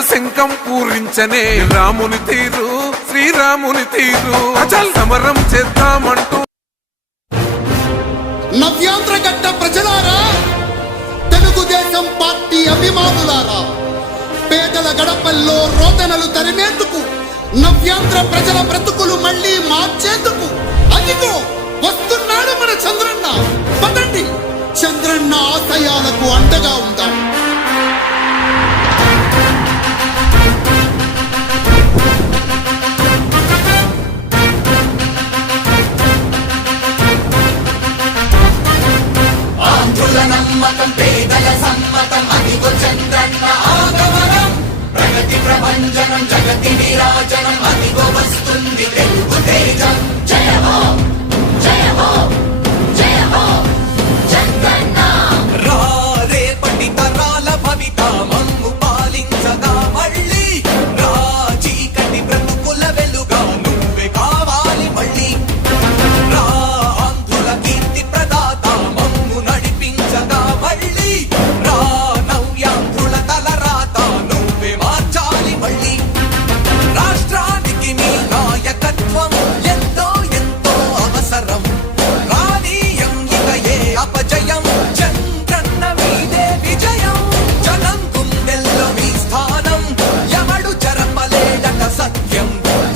చంద్రుడు శంఖం పూరించనే రాముని తీరు శ్రీరాముని తీరు అచల్ సమరం చేద్దామంటూ. నవ్యాంధ్ర గడ్డ ప్రజలారా, తెలుగుదేశం పార్టీ అభిమానులారా, పేదల గడపల్లో రోదనలు తరిమేందుకు, నవ్యాంధ్ర ప్రజల బ్రతుకులు మళ్లీ మార్చేందుకు అదిగో వస్తున్నాడు మన చంద్రన్న. పదండి, చంద్రన్న ఆశయాలకు అండగా ఉందాం. నమ్మకం పేదల సమ్మతం అదిగో చంద్రన్న ఆగమనం. ప్రగతి ప్రభంజనం జగతి విరాజనం అదిగో వస్తుంది తెలుగు తేజం. జయ హో జయ హో జయ హో చంద్రన్న. రేపటి తరాల భవిత మమ్ము పాలించగా మళ్ళీ రా, చీకటి బ్రతుకుల వెలుగా నువ్వే కావాలి మళ్ళీ రా. ఆంధ్రుల కీర్తి ప్రదాత మమ్ము నడిపించగా మళ్ళీ రా. నవ్యాంధ్రుల తలరాత నువ్వే మార్చాలి మళ్ళీ. రాష్ట్రానికి మీ నాయకత్వం ఎంతో ఎంతో అవసరం. రానీయం ఇక ఏ అపజయం, చంద్రన్న మీదే విజయం. జనం గుండెల్లో మీ స్థానం, ఎవడు చెరపలేడట సత్యం.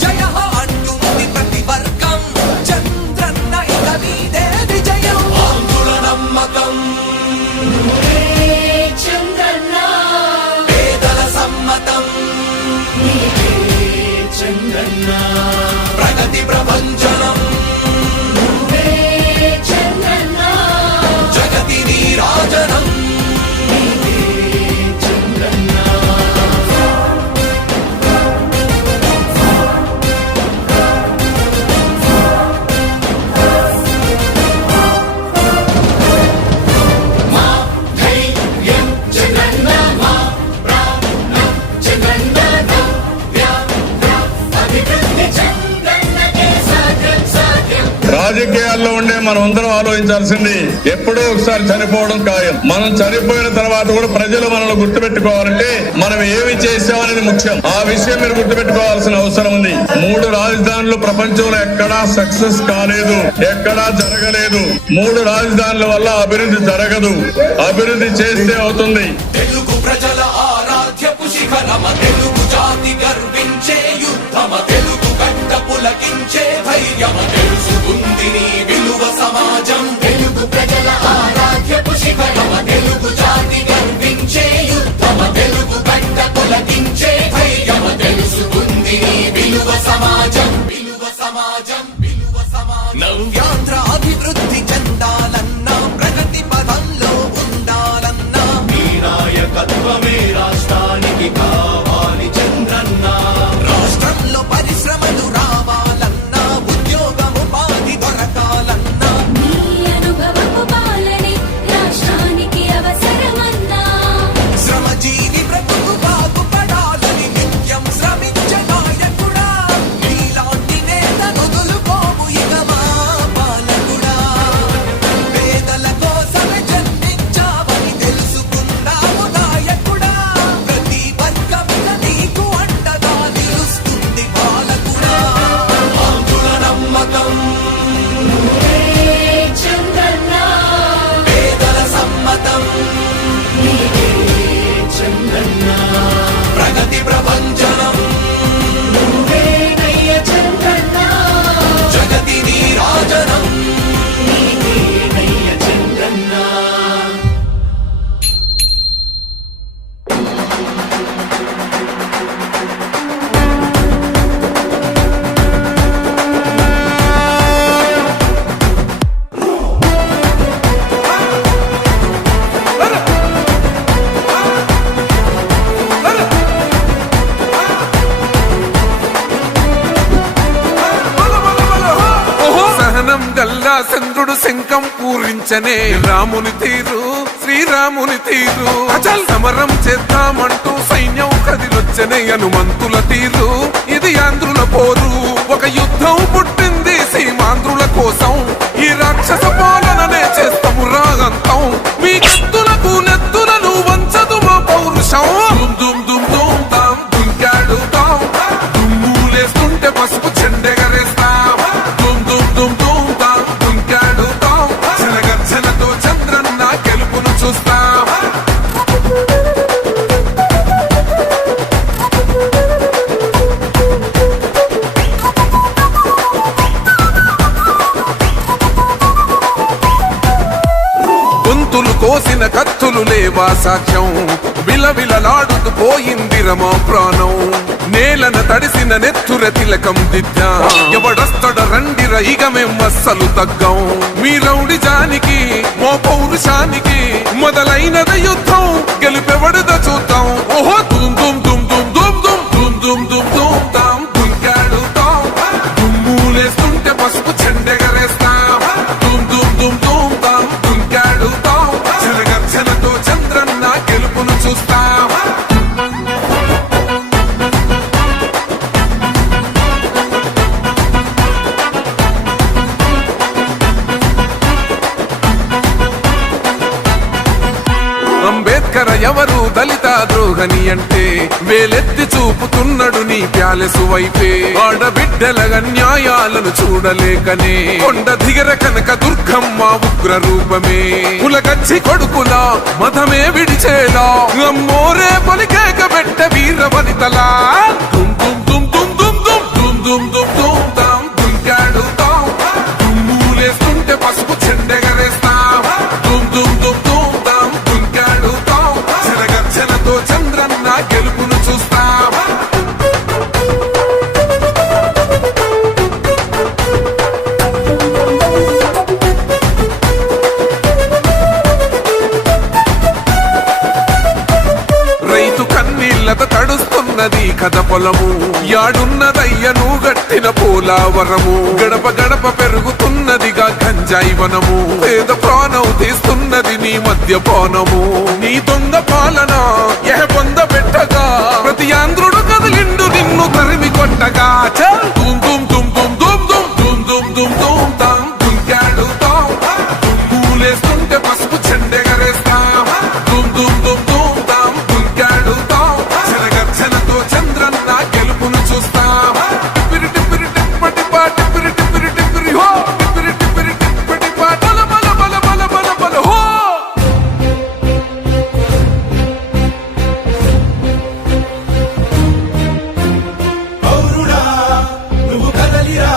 జయ హో అంటుంది ప్రతి వర్గం, చంద్రన్న ఇక మీదే విజయం. ఆంధ్రుల నమ్మకం చంద్రన్న, పేదల సమ్మతం చంద్రన్న. ప్రగతి ప్రభంజనం చంద్రన్న, జగతి నీరాజనం చంద్రన్న. మా ధైర్యం చంద్రన్న, మా ప్రాణం చంద్రన్న, అభివృద్ధి చంద్రన్నకే సాధ్యం సాధ్యం. రాజకీయాల్లో ఉండే మనం అందరం ఆలోచించాల్సింది, ఎప్పుడో ఒకసారి చనిపోవడం ఖాయం. మనం చనిపోయిన తర్వాత కూడా ప్రజలు మనల్ని గుర్తుపెట్టుకోవాలంటే మనం ఏమి చేసామనేది ముఖ్యం. ఆ విషయం మీరు గుర్తుపెట్టుకోవాల్సిన అవసరం ఉంది. 3 రాజధానులు ప్రపంచంలో ఎక్కడా సక్సెస్ కాలేదు, ఎక్కడా జరగలేదు. 3 రాజధానుల వల్ల అభివృద్ధి జరగదు, అభివృద్ధి చేస్తే అవుతుంది. తెలుగు ప్రజల ఆరాధ్యపు శిఖరమ, తెలుగు జాతి గర్వించే యుద్ధమ, తెలుగు గడ్డ పులకించే ధైర్యమ, తెలుసుకుంది నీ విలువ సమాజం. తెలుగు ప్రజల ఆరాధ్యపు శిఖరమ, తెలుగు జాతి గర్వించే యుద్ధమ, తెలుగు గడ్డ పులకించే ధైర్యమ, తెలుసుకుంది నీ విలువ సమాజం. విలువ సమాజం, విలువ సమాజం. నవ్యాంధ్ర అభివృద్ధి చెందాలన్నా, ప్రగతి పదంలో ఉండాలన్నా, మీ నాయకత్వమే రాష్ట్రానికి కావాలి చంద్రన్న. రాష్ట్రంలో పరిశ్రమలు రావాలన్నా, ఉద్యోగం ఉపాధి దొరకాలన్నా, నీ అనుభవపు పాలనే రాష్ట్రానికి అవసరమన్నా. శ్రమజీవి బ్రతుకు బాగుపడాలని నిత్యం శ్రమించే నాయకుడా, నీలాంటి నేత వదులుకోము ఇక మా పాలకుడా. పేదల కోసమే జన్మించావని తెలుసుకున్నావు నాయకుడా, ప్రతి వర్గమున నీకు అండగా నిలుస్తుంది పాలకుడా. ఆంధ్రుల నమ్మకం చంద్రన్న, పేదల సమ్మతం చంద్రన్న, ప్రగతి ప్రభంజనం చంద్రన్న, జగతి నీరాజనం చంద్రన్న. సహనం గల్లా చంద్రుడు శంఖం పూరించనే రాముని తీరు శ్రీరాముని తీరు అచల్ సమరం చేద్దామంటూ సైన్యం కదిలొచ్చనే హనుమంతుల తీరు. ఇది ఆంధ్రుల పోరు, ఒక యుద్ధం పుట్టింది సీమాంధ్రుల కోసం. ఈ రాక్షస పాలననే చేస్తాము రాగంతం, మీ కత్తులకు నెత్తులను వంచదు మా పౌరుషం. దుమ్ దుమ్ దుమ్ దుమ్ తాం గొంతులు కోసిన కత్తులు లేవా సాక్ష్యం విలవిలలాడుతూ పోయింది రమా ప్రాణం నేలన తడిసిన నెత్తుర తిలకం దిద్దా ఎవడొస్తడ రండిర ఇక మేం అస్సలు తగ్గం మీ రౌడి జానికి మో పౌరుషానికి మొదలైనద యుద్ధం గెలుపెవడద చూద్దాం ఓహో దుమ్ దుమ్ దుమ్ దుమ్ దుమ్ దుమ్ దుమ్ దుమ్ దుమ్ దుమ్ తాం దుంకాడుతాం దుమ్ములేస్తుంటే పసుపు చెండెగరేస్తాం దుమ్ దుమ్ దుమ్ దుమ్ తాం దుంకాడుతాం జలగర్జనతో చంద్రన్న గెలుపును చూస్తాం అంబేద్కర్ ఎవరు దళిత ద్రోహని అంటే వేలెత్తి చూపుతున్నాడు నీ ప్యాలెసు వైపే ఆడబిడ్డల న్యాయాలను చూడలేకనే కొండ దిగర కనక దుర్గమ్మ ఉగ్ర రూపమే కులగచ్చి కొడుకులా మతమే విడిచేలా అమ్మోరే పలికేక పెట్ట వీర వనితలా దుమ్ దుమ్ దుమ్ దుమ్ దుమ్ దుమ్ దుమ్ దుమ్ దుమ్ దుమ్ తాం దుంకాడుతాం దుమ్ములేస్తుంటే పసుపు చెండెగరేస్తాం దుమ్ దుమ్ దుమ్ దుమ్ తాం దుంకాడుతాం జలగర్జనతో చంద్రన్న గెలుపును చూస్తాం రైతు కన్నీళ్లతో తడుస్తున్నది కథ పొలము యాడున్నదయ్యను గట్టిన పోలావరము గడప గడప పెరుగుతున్నదిగా గంజాయి వనము పేద ప్రాణం తీస్తున్నది నీ మద్యపానము నీ దొంగ పాలన పొంద పెట్టగా ప్రతి ఆంధ్రుడు కదిలిండు నిన్ను తరిమి కొట్టగా చల్ దుమ్ దుమ్ దుమ్ దుమ్ దుమ్ దుమ్ దుమ్ దుమ్ దుమ్ దుమ్ తాం దుంకాడుతాం దుమ్ములేస్తుంటే పసుపు చెండెగరేస్తాం దుమ్ దుమ్ దుమ్ దుమ్ తాం దుంకాడుతాం జలగర్జనతో చంద్రన్న గెలుపును చూస్తాం టిప్పిరి టిప్పిరి టిప్పటిపా టిప్పిరి టిప్పిరి టిప్పిరి హో టిప్పిరి టిప్పిరి టిప్పటిపా బల బల బల బల బల బల హో పౌరుడా నువ్వు కదలిరా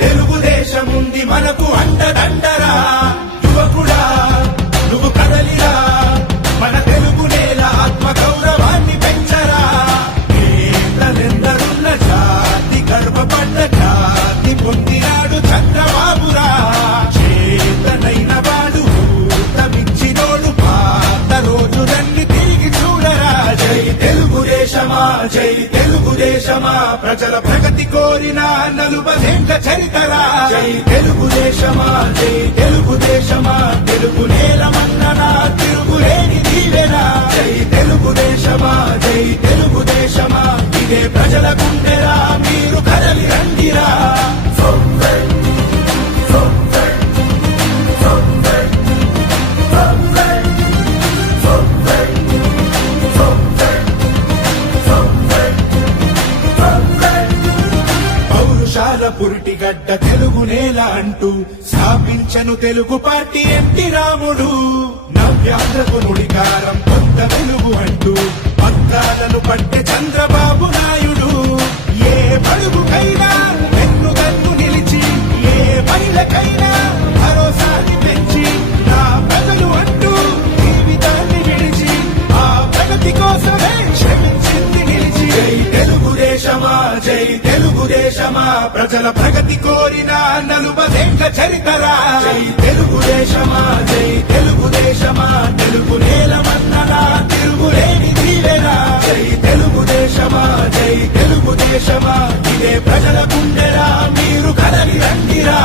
తెలుగుదేశముంది మనకు అండదండరా యువకుడా నువ్వు కదలిరా మన తెలుగు నేల ఆత్మ గౌరవాన్ని పెంచరా నేతలెందరున్న జాతి గర్వపడ్డ జాతి పొందినాడు చంద్రబాబురా చేతనైన వాడు ఊతమిచ్చినోడు పాత రోజులన్నీ తిరిగి చూడరా జై తెలుగుదేశమా జై తెలుగుదేశమా ప్రజల ప్రగతి కోరిన 40 చరితరా జై తెలుగుదేశమా జై తెలుగుదేశమా తెలుగు నేల మన్నన తిరుగులేని దీవెనా జై తెలుగుదేశమా జై తెలుగుదేశమా ఇదే ప్రజల గుండెరా మీరు కదలి రండిరా పౌరుషాల పురిటిగడ్డ తెలుగు నేల అంటూ స్థాపించను తెలుగు పార్టీ ఎన్టీ రాముడు నవ్యాంధ్రకు నుడికారం కొత్త వెలుగు అంటూ పత్రాలను పట్టే చంద్రబాబు నాయుడు ఏ బడుగుకైనా వెన్నుదన్ను నిలిచి ఏ మహిళకైనా భరోసాని పెంచి నా ప్రజలు అంటూ జీవితాన్ని విడిచి ఆ ప్రగతి కోసమే శ్రమించింది నిలిచి జై తెలుగుదేశమా జై తెలుగుదేశమా ప్రజల ప్రగతి కోరిన 40 చరితరా జై తెలుగుదేశమా జై తెలుగుదేశమా తెలుగు నేల మన్నన తిరుగులేని దీవెనా జై తెలుగుదేశమా జై తెలుగుదేశమా ఇదే ప్రజల గుండెరా మీరు కదలి రండిరా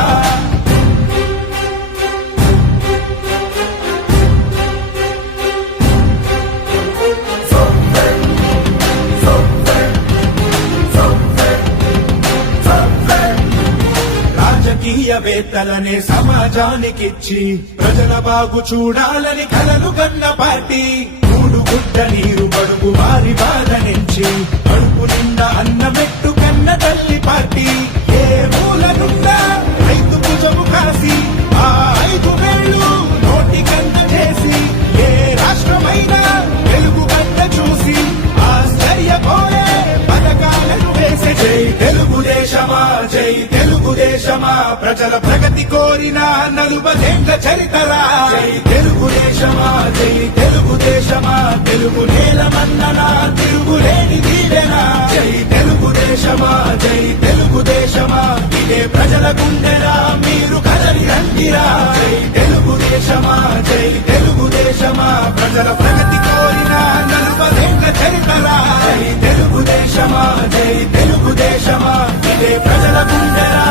రాజకీయవేత్తలనే సమాజానికిచ్చి ప్రజల బాగు చూడాలని కలలు కన్న పార్టీ మూడు గుడ్డ నీరు బడుగు వారి బాధ నుంచి కడుపు నిండా అన్నమెట్టు కన్న తల్లి పార్టీ ఏ మూల నుండా రైతు భుజము కాసి ఆ 5 వేళ్ళు నోటి కన్న చేసి ఏ రాష్ట్రమైనా తెలుగు కన్న చూసి ఆశ్చర్యపోయే పథకాలను వేసే జై తెలుగుదేశమా జై తెలుగుదేశమా తెలుగుదేశమా ప్రజల ప్రగతి కోరిన 40 చరితరా జై తెలుగుదేశమా జై తెలుగుదేశమా తెలుగు నేలమన్ననా తిరుగులేని దీవెనా జై తెలుగుదేశమా జై తెలుగుదేశమా ఇదే ప్రజల గుండెరా మీరు కదలి రండిరా జై తెలుగుదేశమా జై తెలుగుదేశమా ప్రజల ప్రగతి కోరిన 40 చరితరా జై తెలుగుదేశమా జై తెలుగుదేశమా ఇదే ప్రజల గుండెరా